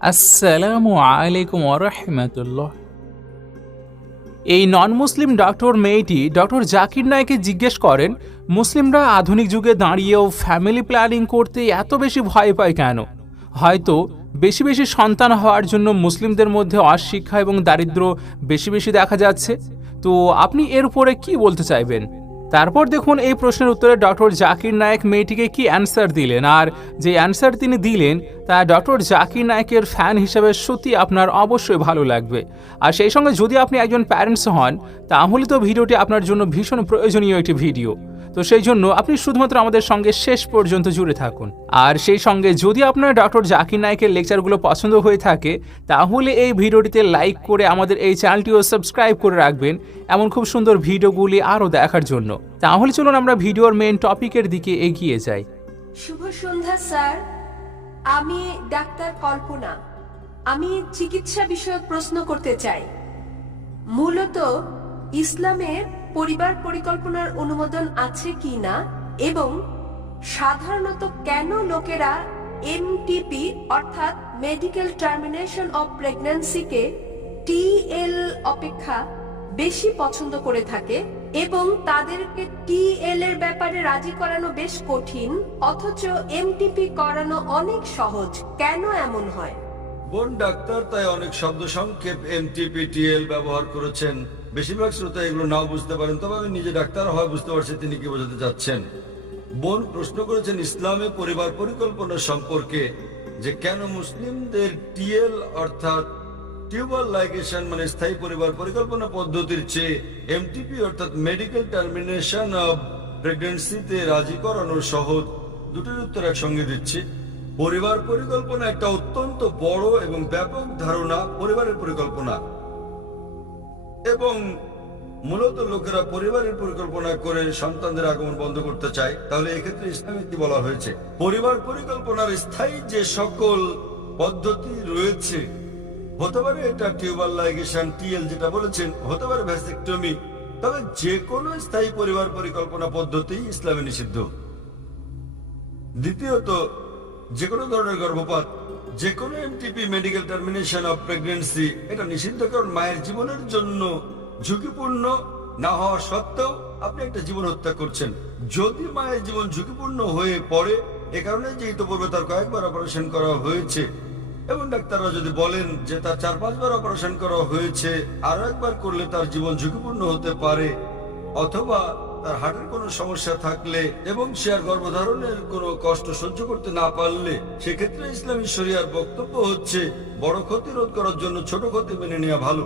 আসসালামু আলাইকুম এই নন মুসলিম ডক্টর মেয়েটি ডক্টর জাকির নায়কে জিজ্ঞেস করেন, মুসলিমরা আধুনিক যুগে দাঁড়িয়েও ফ্যামিলি প্ল্যানিং করতে এত বেশি ভয় পায় কেন? হয়তো বেশি বেশি সন্তান হওয়ার জন্য মুসলিমদের মধ্যে অশিক্ষা এবং দারিদ্র্য বেশি বেশি দেখা যাচ্ছে। তো আপনি এর উপরে কি বলতে চাইবেন? তারপর দেখুন এই প্রশ্নের উত্তরে ডক্টর জাকির নায়েক মেয়েটিকে কি অ্যান্সার দিলেন? আর যে অ্যান্সার তিনি দিলেন, তা ডক্টর জাকির নায়েকের ফ্যান হিসেবে সত্যি আপনার অবশ্যই ভালো লাগবে। আর সেই সঙ্গে যদি আপনি একজন প্যারেন্টস হন, তাহলে তো ভিডিওটি আপনার জন্য ভীষণ প্রয়োজনীয় একটি ভিডিও তো সেই জন্য আপনি শুধুমাত্র আমাদের সঙ্গে শেষ পর্যন্ত জুড়ে থাকুন। আর সেই সঙ্গে যদি আপনার ডক্টর জাকির নায়কের লেকচারগুলো পছন্দ হয়ে থাকে, তাহলে এই ভিডিওটিতে লাইক করে আমাদের এই চ্যানেলটিও সাবস্ক্রাইব করে রাখবেন এমন খুব সুন্দর ভিডিওগুলি আরও দেখার জন্য। তাহলে চলুন আমরা ভিডিওর মেন টপিকের দিকে এগিয়ে যাই। শুভ সন্ধ্যা, স্যার। আমি ডাক্তার কল্পনা। আমি চিকিৎসা বিষয়ক প্রশ্ন করতে চাই। মূলত ইসলামে পরিবার পরিকল্পনার অনুমোদন আছে কি না এবং সাধারণত কেন লোকেরা এমটিপি অর্থাৎ মেডিকেল টার্মিনেশন অফ প্রেগন্যান্সিকে টিএল অপেক্ষা বেশি পছন্দ করে থাকে এবং তাদেরকে টিএল এর ব্যাপারে রাজি করানো বেশ কঠিন, অথচ এমটিপি করানো অনেক সহজ। কেন এমন হয়? বোন ডাক্তার তাই অনেক শব্দ সংক্ষেপ এমটিপিটিএল ব্যবহার করেছেন। বেশিরভাগ শ্রোতা এগুলো নাও বুঝতে পারেন, তবে আমি নিজে ডাক্তার হয় বুঝতে পারছি তিনি কি বোঝাতে চাচ্ছেন। বোন প্রশ্ন করেছেন, ইসলামে পরিবার পরিকল্পনা সম্পর্কে যে কেন মুসলিমদের টিএল অর্থাৎ টিউবার মানে স্থায়ী পরিবার পরিকল্পনা পদ্ধতির চেয়ে এমটিপি অর্থাৎ মেডিকেল টার্মিনেশন অব প্রেগনেন্সিতে রাজি করানো সহজ। দুটোর উত্তর একসঙ্গে দিচ্ছি। পরিবার পরিকল্পনা একটা অত্যন্ত বড় এবং ব্যাপক ধারণা পরিবারের পরিকল্পনা। এবং মূলত লোকেরা পরিবারের পরিকল্পনা করে সন্তানদের আগমন বন্ধ করতে চায়, তাহলে এক্ষেত্রে ইসলামে কি বলা হয়েছে। পরিবার পরিকল্পনার স্থায়ী যে সকল পদ্ধতি রয়েছে, হতে পারে এটা টিউবার লাইগেশন, টিএল যেটা বলেছেন, হতে পারে ভ্যাসেক্টমি, তবে যে কোনো স্থায়ী পরিবার পরিকল্পনা পদ্ধতি ইসলামে নিষিদ্ধ। দ্বিতীয়ত, যে কোনো ধরনের গর্ভপাত যে কোনো MTP medical termination of pregnancy এটা নিষিদ্ধ কারণ মায়ের জীবনের জন্য ঝুঁকিপূর্ণ, না হওয়া সত্ত্বেও আপনি একটা জীবন হত্যা করছেন। যদি মায়ের জীবন ঝুঁকিপূর্ণ হয়ে পড়ে, এ কারণে যে ইতপূর্বে তার কয়েকবার অপারেশন করা হয়েছে। এবং ডাক্তাররা যদি বলেন যে তার চার পাঁচবার অপারেশন করা হয়েছে আরও একবার করলে তার জীবন ঝুঁকিপূর্ণ হতে পারে, অথবা তার হার্টের কোনো সমস্যা থাকলে এবং সে আর গর্ভধারণের কোনো কষ্ট সহ্য করতে না পারলে, সেক্ষেত্রে ইসলামী শরিয়ার বক্তব্য হচ্ছে, বড় ক্ষতি রোধ করার জন্য ছোট ক্ষতি মেনে নেওয়া ভালো।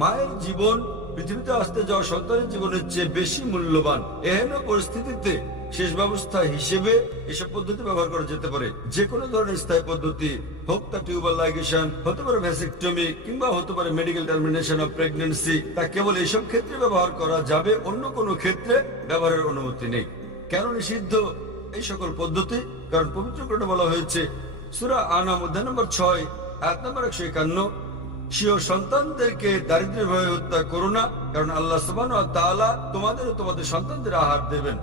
মায়ের জীবন পৃথিবীতে আসতে যাওয়া সন্তানের জীবনের চেয়ে বেশি মূল্যবান। এহেন পরিস্থিতিতে শেষ ব্যবস্থা হিসেবে এসব পদ্ধতি ব্যবহার করা যেতে পারে। যে কোনো ধরনের স্থায়ী পদ্ধতি হোক তা টিউবার লাইগেশন, হতে পারে ভ্যাসেক্টমি, কিংবা হতে পারে মেডিকেল টার্মিনেশন অফ প্রেগনেন্সি তা কেবল এইসব ক্ষেত্রে ব্যবহার করা যাবে, অন্য কোনো ক্ষেত্রে ব্যবহারের অনুমতি নেই। কেন নিষিদ্ধ? এই সকল পদ্ধতি, কারণ পবিত্র কোরআনে বলা হয়েছে, সুরা আনাম অধ্যায় নম্বর ছয় এক নম্বর একশো একান্ন সন্তানদেরকে দারিদ্র্যের ভয়ে হত্যা করো না, কারণ আল্লাহ সুবান তোমাদের তোমাদের সন্তানদের আহার দেবেন।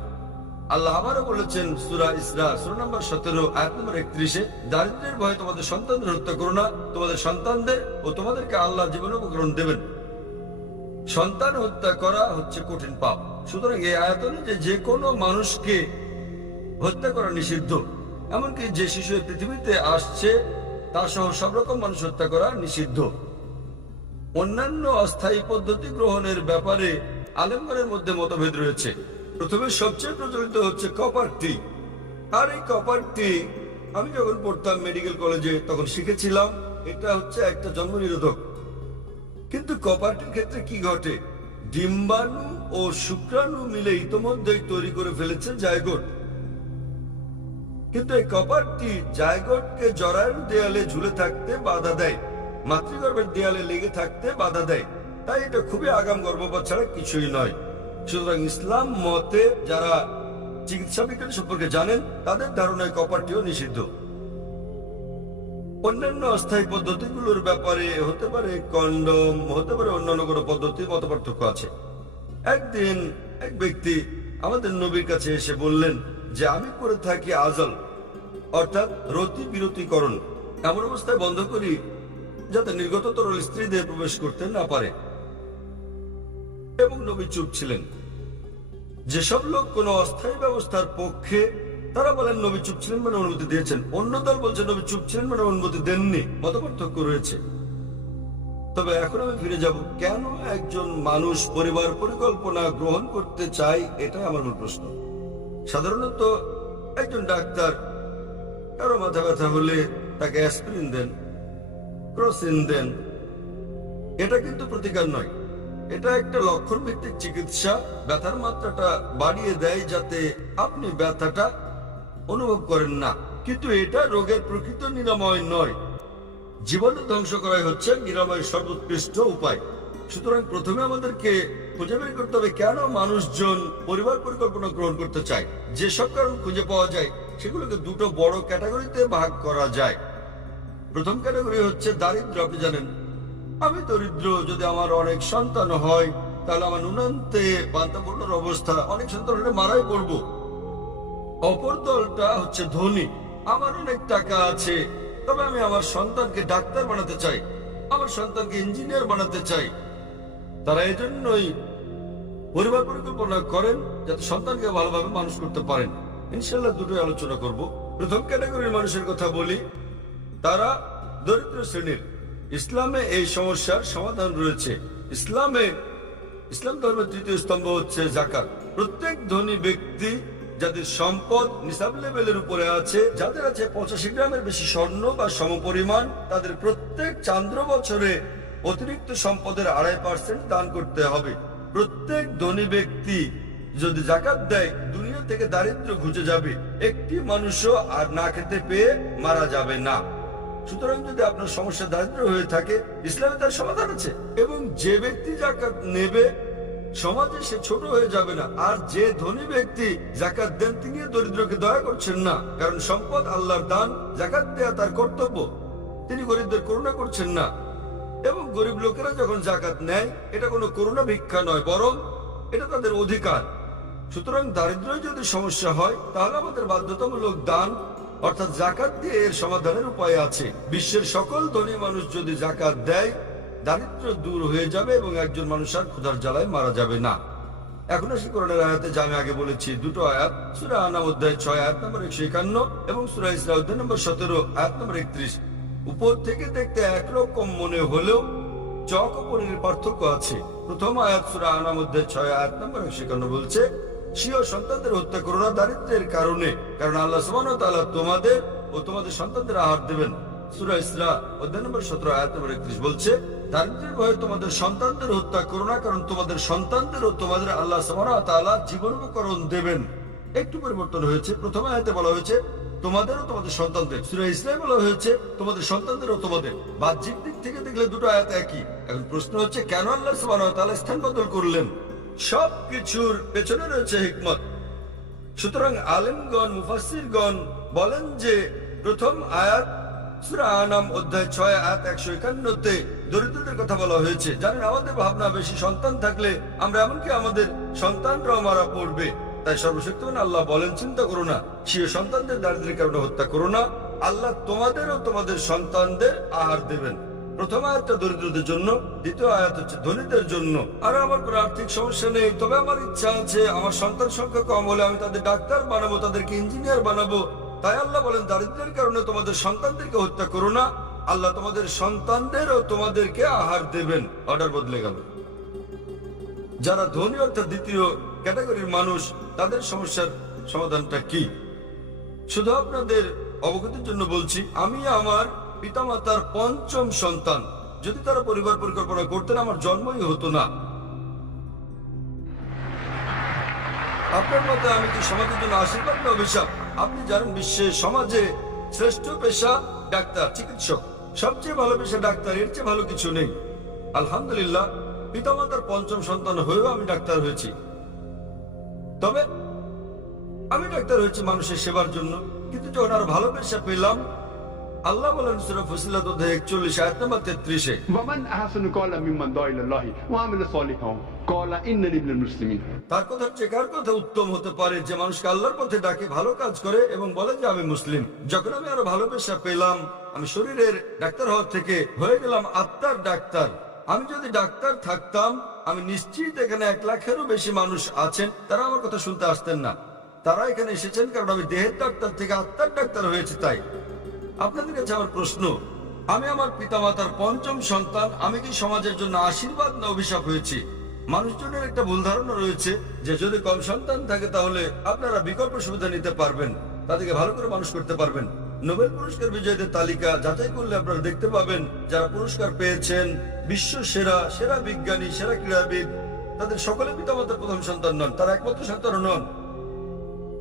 আল্লাহ আবারও বলেছেন, সুরা ইসরা, সুরা নম্বর সতেরো, আয়াত নম্বর একত্রিশে, দারিদ্রের ভয়ে তোমাদের সন্তানদের হত্যা করো না, তোমাদের সন্তানদের ও তোমাদেরকে আল্লাহ জীবন উপকরণ দেবেন। সন্তান হত্যা করা হচ্ছে কঠিন পাপ। সুতরাং এই আয়তনে যে যে কোনো মানুষকে হত্যা করা নিষিদ্ধ। এমনকি যে শিশু পৃথিবীতে আসছে তা সহ সব রকম মানুষ হত্যা করা নিষিদ্ধ। অন্যান্য অস্থায়ী পদ্ধতি গ্রহণের ব্যাপারে আলেমগণের মধ্যে মতভেদ রয়েছে। প্রথমে সবচেয়ে প্রচলিত হচ্ছে কপার টি আর এই কপার টি আমি যখন পড়তাম মেডিকেল কলেজে তখন শিখেছিলাম, এটা হচ্ছে একটা জন্ম নিরোধক কিন্তু কপারটির ক্ষেত্রে কি ঘটে? ডিম্বাণু ও শুক্রাণু মিলে ইতোমধ্যেই তৈরি করে ফেলেছে জায়গোট। কিন্তু এই কপারটি জায়গোটকে জরায়ুর দেয়ালে ঝুলে থাকতে বাধা দেয়, মাতৃগর্ভের দেয়ালে লেগে থাকতে বাধা দেয়। তাই এটা খুবই আগাম গর্ভপাত ছাড়া কিছুই নয়। সুতরাং ইসলাম মতে যারা চিকিৎসা বিজ্ঞান সম্পর্কে জানেন, তাদের ধারণায় কপারটিও নিষিদ্ধ। অন্যান্য অস্থায়ী পদ্ধতিগুলোর ব্যাপারে হতে পারে কন্ডম, হতে পারে অন্যান্য কোনো পদ্ধতির মত আছে। একদিন এক ব্যক্তি আমাদের নবীর কাছে এসে বললেন যে, আমি করে থাকি আজল, অর্থাৎ রতি বিরতিকরণ। এমন অবস্থায় বন্ধ করি যাতে নির্গত তরল স্ত্রীদের প্রবেশ করতে না পারে। এবং নবী চুপ ছিলেন। যেসব লোক কোন অস্থায়ী ব্যবস্থার পক্ষে, তারা বলেন নবী চুপ ছিলেন মানে অনুমতি দিয়েছেন। অন্য দল বলছে নবী চুপ ছিলেন মানে অনুমতি দেননি। মত পার্থক্য রয়েছে। তবে এখন আমি ফিরে যাব। কেন একজন মানুষ পরিবার পরিকল্পনা গ্রহণ করতে চায়, এটাই আমার মূল প্রশ্ন। সাধারণত একজন ডাক্তার কারও মাথা ব্যথা হলে তাকে অ্যাসপিরিন দেন, ক্রসিন দেন। এটা কিন্তু প্রতিকার নয়। এটা একটা লক্ষণ ভিত্তিক চিকিৎসা। ব্যথার মাত্রাটা বাড়িয়ে দেয় যাতে আপনি ব্যথাটা অনুভব করেন না। কিন্তু এটা রোগের প্রকৃত নিরাময় নয়। জীবন ধ্বংস করাই হচ্ছে নিরাময়ের সর্বোৎকৃষ্ট উপায়। সুতরাং প্রথমে আমাদেরকে খুঁজে বের করতে হবে কেন মানুষজন পরিবার পরিকল্পনা গ্রহণ করতে চায়। যেসব কারণ খুঁজে পাওয়া যায়, সেগুলোকে দুটো বড় ক্যাটাগরিতে ভাগ করা যায়। প্রথম ক্যাটাগরি হচ্ছে দারিদ্র, আপনি জানেন। আমি দরিদ্র, যদি আমার অনেক সন্তান হয়, তাহলে আমার নুনান্তে বান্তাপূর্ণর অবস্থা অনেক সন্তান হলে মারাই পড়ব অপর দলটা হচ্ছে ধনী। আমার অনেক টাকা আছে, তবে আমি আমার সন্তানকে ডাক্তার বানাতে চাই, আমার সন্তানকে ইঞ্জিনিয়ার বানাতে চাই। তারা এজন্যই পরিবার পরিকল্পনা করেন, যাতে সন্তানকে ভালোভাবে মানুষ করতে পারেন। ইনশাল্লাহ দুটোই আলোচনা করব। প্রথম ক্যাটাগরির মানুষের কথা বলি। তারা দরিদ্র শ্রেণির। ইসলামে এই সমস্যার সমাধান রয়েছে। ইসলামে, ইসলাম ধর্মের তৃতীয় স্তম্ভ হচ্ছে জাকাত। প্রত্যেক ধনী ব্যক্তি যাদের সম্পদ নিসাব লেভেলের উপরে আছে, যাদের আছে পঁচাশি গ্রামের বেশি স্বর্ণ বা সমপরিমাণ, তাদের প্রত্যেক চান্দ্র বছরে অতিরিক্ত সম্পদের আড়াই পার্সেন্ট দান করতে হবে। প্রত্যেক ধনী ব্যক্তি যদি জাকাত দেয়, দুনিয়া থেকে দারিদ্র ঘুচে যাবে। একটি মানুষও আর না খেতে পেয়ে মারা যাবে না। সুতরাং যদি আপনার সমস্যা দারিদ্র হয়ে থাকে, ইসলামে তার সমাধান আছে। এবং যে ব্যক্তি জাকাত নেবে, সমাজে সে ছোট হয়ে যাবে না। আর যে ধনী ব্যক্তি জাকাত দেন, তিনি দরিদ্রকে দয়া করছেন না। কারণ সম্পদ আল্লাহর দান, জাকাত দেয়া তার কর্তব্য। তিনি গরিবদের করুণা করছেন না। এবং গরিব লোকেরা যখন জাকাত নেয়, এটা কোনো করুণা ভিক্ষা নয়, বরং এটা তাদের অধিকার। সুতরাং দারিদ্র্য যদি সমস্যা হয়, তাহলে আমাদের বাধ্যতামূলক দান অর্থাৎ জাকাত দিয়ে এর সমাধানের উপায় আছে। বিশ্বের সকল ধনী মানুষ যদি জাকাত দেয় দারিদ্র দূর হয়ে যাবে এবং একজন মানুষ আর ক্ষুধার জ্বালায় মারা যাবে না। এখন আসি করোনার আয়াতে যা আমি আগে বলেছি। দুটো আয়াত, সুরা আনা অধ্যায় ছয়, আয়াত নম্বর একশো একান্ন এবং সুরা ইসরা অধ্যায় নম্বর সতেরো, আয়াত নম্বর একত্রিশ। উপর থেকে দেখতে একরকম মনে হলেও চক ও পার্থক্য আছে। প্রথম আয়াত, সুরা আনাম অধ্যায় ছয়, আয়াত নম্বর একশো একান্ন বলছে সন্তানদের হত্যা করো না দারিদ্রের কারণে। কারণ আল্লাহ সুবান তোমাদের ও তোমাদের সন্তানদের আহার দেবেন। সুরা ইসরা, অধ্যায় নম্বর সতেরো, আয়াত নম্বর একত্রিশ বলছে, দারিদ্রের ভয়ে তোমাদের সন্তানদের হত্যা করো না, কারণ তোমাদের সন্তানদের ও তোমাদের আল্লাহ জীবন দেবেন। একটু পরিবর্তন হয়েছে। প্রথমে আয়াতে বলা হয়েছে, তোমাদের ও তোমাদের সন্তানদের। সুরা ইসলাম বলা হয়েছে, তোমাদের সন্তানদের ও তোমাদের। বাহ্যিক দিক থেকে দেখলে দুটো আয়াত একই। এখন প্রশ্ন হচ্ছে, কেন আল্লাহ তাআলা স্থান বদল করলেন? সব কিছুর পেছনে রয়েছে হিকমত। সুতরাং আলেমগণ মুফাসিরগণ বলেন যে, প্রথম আয়াত ছয়, আয়াত একশো একান্নতে দরিদ্রদের কথা বলা হয়েছে। আমাদের ভাবনা বেশি সন্তান থাকলে আমরা এমনকি আমাদের সন্তানরাও মারা পড়বে। তাই আল্লাহ বলেন, চিন্তা করো না সন্তানদের হত্যা করো না। আল্লাহ তোমাদের ও তোমাদের সন্তানদের আহার দেবেন। প্রথম আয়াতটা দরিদ্রদের জন্য, দ্বিতীয় আয়াত হচ্ছে ধনীদের জন্য। আর আমার কোনো আর্থিক সমস্যা নেই, তবে আমার ইচ্ছা আছে, আমার সন্তান সংখ্যা কম হলে আমি তাদের ডাক্তার বানাবো, তাদেরকে ইঞ্জিনিয়ার বানাবো। তাই আল্লাহ বলেন, দারিদ্রের কারণে তোমাদের সন্তানদেরকে হত্যা করো না। আল্লাহ তোমাদের সন্তানদের ও তোমাদেরকে আহার দেবেন। অর্ডার বদলে গেল। যারা ধনী অর্থাৎ দ্বিতীয় ক্যাটাগরির মানুষ, তাদের সমস্যার সমাধানটা কি? শুধু আপনাদের অবগতির জন্য বলছি, আমি আমার পিতামাতার পঞ্চম সন্তান। যদি তারা পরিবার পরিকল্পনা করতেন, আমার জন্মই হতো না। আপনার মতে আমি কি সমাজের জন্য আশীর্বাদ না অভিশাপ? আপনি জানেন বিশ্বের সমাজে শ্রেষ্ঠ পেশা ডাক্তার, চিকিৎসক। সবচেয়ে ভালো পেশা ডাক্তার, এর চেয়ে ভালো কিছু নেই। আলহামদুলিল্লাহ, পিতামাতার পঞ্চম সন্তান হয়েও আমি ডাক্তার হয়েছি। তবে আমি ডাক্তার হয়েছি মানুষের সেবার জন্য। কিন্তু যখন আরও ভালো পেশা পেলাম আল্লাহ বলেন সূরা ফুসিলাত অধ্যায় 41 আয়াত নম্বর 33 এ ওয়ামান আহসানু মিম্মান ইলাল্লাহি ওয়া আমিলা সলিহান। ইন্নানি মিনাল মুসলিমিন। তার কথা হচ্ছে কার কথা উত্তম হতে পারে যে মানুষকে আল্লাহর পথে ডাকে ভালো কাজ করে এবং বলে যে আমি মুসলিম? যখন আমি আরও পেলাম আমি শরীরের ডাক্তার হওয়ার থেকে হয়ে গেলাম আত্মার ডাক্তার। আমি যদি ডাক্তার থাকতাম আমি নিশ্চিত এখানে এক লাখেরও বেশি মানুষ আছেন তারা আমার কথা শুনতে আসতেন না। তারা এখানে এসেছেন কারণ আমি দেহের ডাক্তার থেকে আত্মার ডাক্তার হয়েছে তাই। আপনাদের কাছে আমার প্রশ্ন, আমি আমার পিতামাতার পঞ্চম সন্তান, আমি কি সমাজের জন্য আশীর্বাদ না অভিশাপ হয়েছি? মানুষজনের একটা ভুল ধারণা রয়েছে যে যদি কম সন্তান থাকে তাহলে আপনারা বিকল্প সুবিধা নিতে পারবেন, তাদেরকে ভালো করে মানুষ করতে পারবেন। নোবেল পুরস্কার বিজয়ীদের তালিকা যাচাই করলে আপনারা দেখতে পাবেন, যারা পুরস্কার পেয়েছেন, বিশ্ব সেরা সেরা বিজ্ঞানী, সেরা ক্রীড়াবিদ, তাদের সকলে পিতামাতার প্রথম সন্তান নন, তারা একমাত্র সন্তান নন।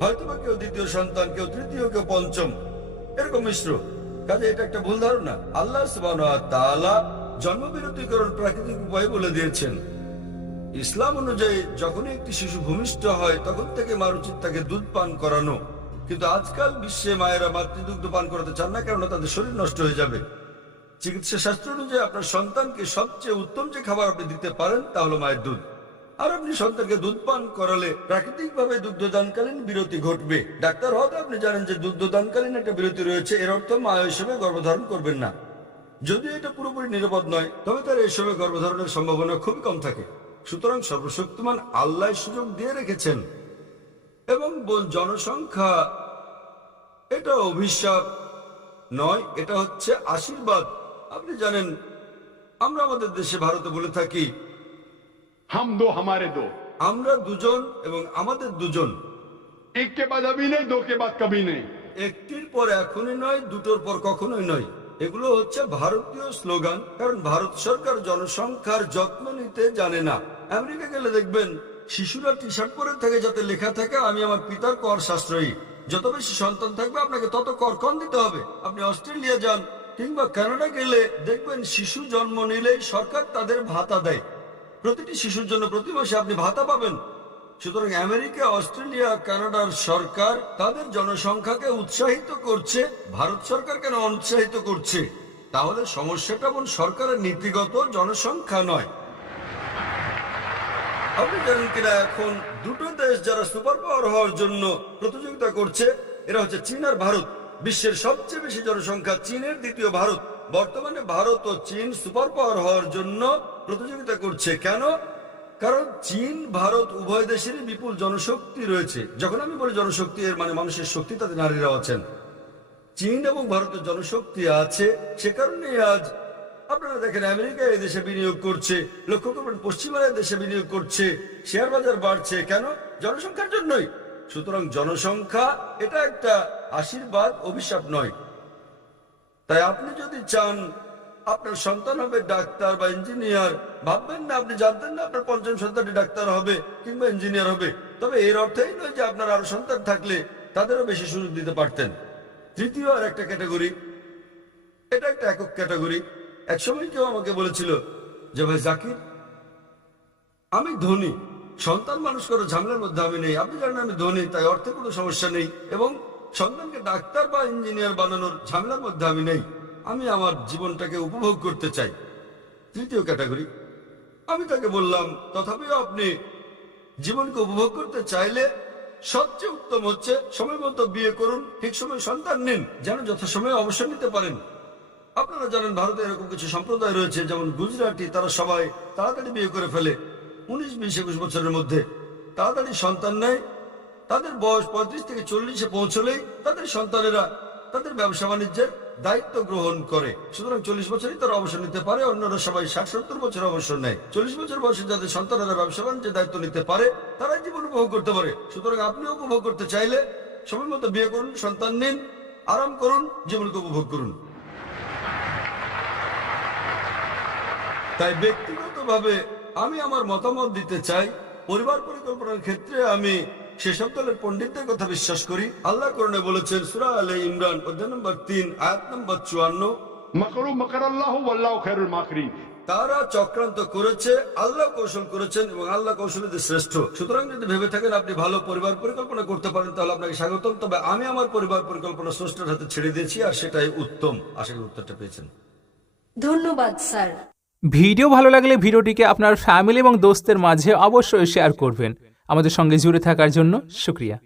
হয়তোবা কেউ দ্বিতীয় সন্তান, কেউ তৃতীয়, কেউ পঞ্চম। এরকম মিশ্র। কাজে এটা একটা ভুল ধারণা। আল্লাহ জন্মবিরতিকরণ প্রাকৃতিক উপায় বলে দিয়েছেন। ইসলাম অনুযায়ী যখনই একটি শিশু ভূমিষ্ঠ হয়, তখন থেকে মার উচিত তাকে দুধ পান করানো। কিন্তু আজকাল বিশ্বে মায়েরা মাতৃদুগ্ধ পান করাতে চান না, কেননা তাদের শরীর নষ্ট হয়ে যাবে। চিকিৎসা শাস্ত্র অনুযায়ী আপনার সন্তানকে সবচেয়ে উত্তম যে খাবার আপনি দিতে পারেন, তা হলো মায়ের দুধ। আর আপনি সন্তানকে দুধ পান করালে প্রাকৃতিক ভাবে দুগ্ধদানকালীন বিরতি ঘটবে। ডাক্তার হতে আপনি জানেন যে দুগ্ধদানকালীন একটা বিরতি রয়েছে, এর অর্থ মা হিসেবে গর্ভধারণ করবেন না। যদি এটা পুরোপুরি নিরাপদ নয়, তবে তার এই সময় গর্ভধারণের সম্ভাবনা খুবই কম থাকে। সুতরাং সর্বশক্তিমান আল্লাহ সুযোগ দিয়ে রেখেছেন। এবং জনসংখ্যা, এটা অভিশাপ নয়, এটা হচ্ছে আশীর্বাদ। আপনি জানেন, আমরা আমাদের দেশে ভারতে বলে থাকি হাম দো হামারে দো আমরা দুজন এবং আমাদের দুজন। এককে বাদ নেই দোকে বাদ কবি নেই একটির পর এখনই নয় দুটোর পর কখনোই নয়। এগুলো হচ্ছে ভারতীয় স্লোগান কারণ ভারত সরকার জনসংখ্যার যত্ন নিতে জানে না। আমেরিকা গেলে দেখবেন শিশুরা টি শার্ট পরে থাকে যাতে লেখা থাকে আমি আমার পিতার কর সাশ্রয়ী। যত বেশি সন্তান থাকবে আপনাকে তত কর কম দিতে হবে। আপনি অস্ট্রেলিয়া যান কিংবা কানাডা গেলে দেখবেন শিশু জন্ম নিলেই সরকার তাদের ভাতা দেয়। প্রতিটি শিশুর জন্য প্রতি মাসে আপনি ভাতা পাবেন। সুতরাং আমেরিকা, অস্ট্রেলিয়া, কানাডার সরকার তাদের জনসংখ্যাকে উৎসাহিত করছে, ভারত সরকার কেন উৎসাহিত করছে? তাহলে সমস্যাটা বোন সরকারের নীতিগত জনসংখ্যা নয়। আপনি জানেন কিনা, এখন দুটো দেশ যারা সুপার পাওয়ার হওয়ার জন্য প্রতিযোগিতা করছে, এরা হচ্ছে চীন আর ভারত। বিশ্বের সবচেয়ে বেশি জনসংখ্যা চীনের দ্বিতীয় ভারত। বর্তমানে ভারত ও চীন সুপার পাওয়ার হওয়ার জন্য প্রতিযোগিতা করছে। কেন? কারণ চীন, ভারত উভয় দেশেরই বিপুল জনশক্তি রয়েছে। যখন আমি বলি জনশক্তি, এর মানে মানুষের শক্তি তাদের নারীরাও আছেন। চীন এবং ভারতের জনশক্তি আছে সে কারণে আজ আপনারা দেখেন, আমেরিকা এই দেশে বিনিয়োগ করছে, লক্ষ্য করবেন পশ্চিমারা দেশে বিনিয়োগ করছে, শেয়ার বাজার বাড়ছে। কেন? জনসংখ্যার জন্যই। সুতরাং জনসংখ্যা এটা একটা আশীর্বাদ, অভিশাপ নয়। তাই আপনি যদি চান আপনার সন্তান হবে ডাক্তার বা ইঞ্জিনিয়ার। ভাববেন না, আপনি জানতেন না আপনার পঞ্চম সন্তানটি ডাক্তার হবে কিংবা ইঞ্জিনিয়ার হবে। তবে এর অর্থেই নয় যে আপনার আরও সন্তান থাকলে তাদেরও বেশি সুযোগ দিতে পারতেন। তৃতীয় আর একটা ক্যাটাগরি। এটা একটা একক ক্যাটাগরি। একসময় কেউ আমাকে বলেছিল যে, ভাই জাকির, আমি ধনী। সন্তান মানুষ করার ঝামেলার মধ্যে আমি নেই। আপনি জানেন আমি ধনী, তাই অর্থের কোনো সমস্যা নেই এবং সন্তানকে ডাক্তার বা ইঞ্জিনিয়ার বানানোর ঝামেলার মধ্যে আমি নেই। আমি আমার জীবনটাকে উপভোগ করতে চাই। তৃতীয় ক্যাটাগরি। আমি তাকে বললাম, তথাপিও আপনি জীবনকে উপভোগ করতে চাইলে সবচেয়ে উত্তম হচ্ছে সময় মতো বিয়ে করুন, ঠিক সময় সন্তান নিন, যেন যথাসময়ে অবসর নিতে পারেন। আপনারা জানেন ভারতে এরকম কিছু সম্প্রদায় রয়েছে, যেমন গুজরাটি, তারা সবাই তাড়াতাড়ি বিয়ে করে ফেলে উনিশ বিশ একুশ বছরের মধ্যে। তাড়াতাড়ি সন্তান নেয়, তাদের বয়স পঁয়ত্রিশ থেকে চল্লিশে পৌঁছলেই তাদের সন্তানেরা তাদের ব্যবসা বাণিজ্যের দায়িত্ব গ্রহণ করে। সুতরাং চল্লিশ বছরই তারা অবসর নিতে পারে, অন্যরা সবাই ষাট সত্তর বছর অবসর নেয়। চল্লিশ বছর বয়সে যাদের সন্তানেরা ব্যবসা বাণিজ্যের দায়িত্ব নিতে পারে, তারাই জীবন উপভোগ করতে পারে। সুতরাং আপনিও উপভোগ করতে চাইলে সময় মতো বিয়ে করুন, সন্তান নিন, আরাম করুন, জীবনকে উপভোগ করুন। তাই ব্যক্তিগতভাবে আমি আমার মতামত দিতে চাই, পরিবার পরিকল্পনার ক্ষেত্রে আমি সেসব দলের পন্ডিতদের কথা বিশ্বাস করি। আল্লাহ করণে বলেছেন সুরা আলে ইমরান অধ্যায় নম্বর তিন আয়াত নম্বর চুয়ান্ন। আল্লাহ তারা চক্রান্ত করেছে আল্লাহ কৌশল করেছেন এবং আল্লাহ কৌশলীদের শ্রেষ্ঠ। সুতরাং যদি ভেবে থাকেন আপনি ভালো পরিবার পরিকল্পনা করতে পারেন তাহলে আপনাকে স্বাগতম। তবে আমি আমার পরিবার পরিকল্পনা স্রষ্টার হাতে ছেড়ে দিয়েছি আর সেটাই উত্তম। আশা করি উত্তরটা পেয়েছেন। ধন্যবাদ স্যার। ভিডিও ভালো লাগলে ভিডিওটিকে আপনার ফ্যামিলি এবং দোস্তের মাঝে অবশ্যই শেয়ার করবেন। আমাদের সঙ্গে জুড়ে থাকার জন্য শুক্রিয়া।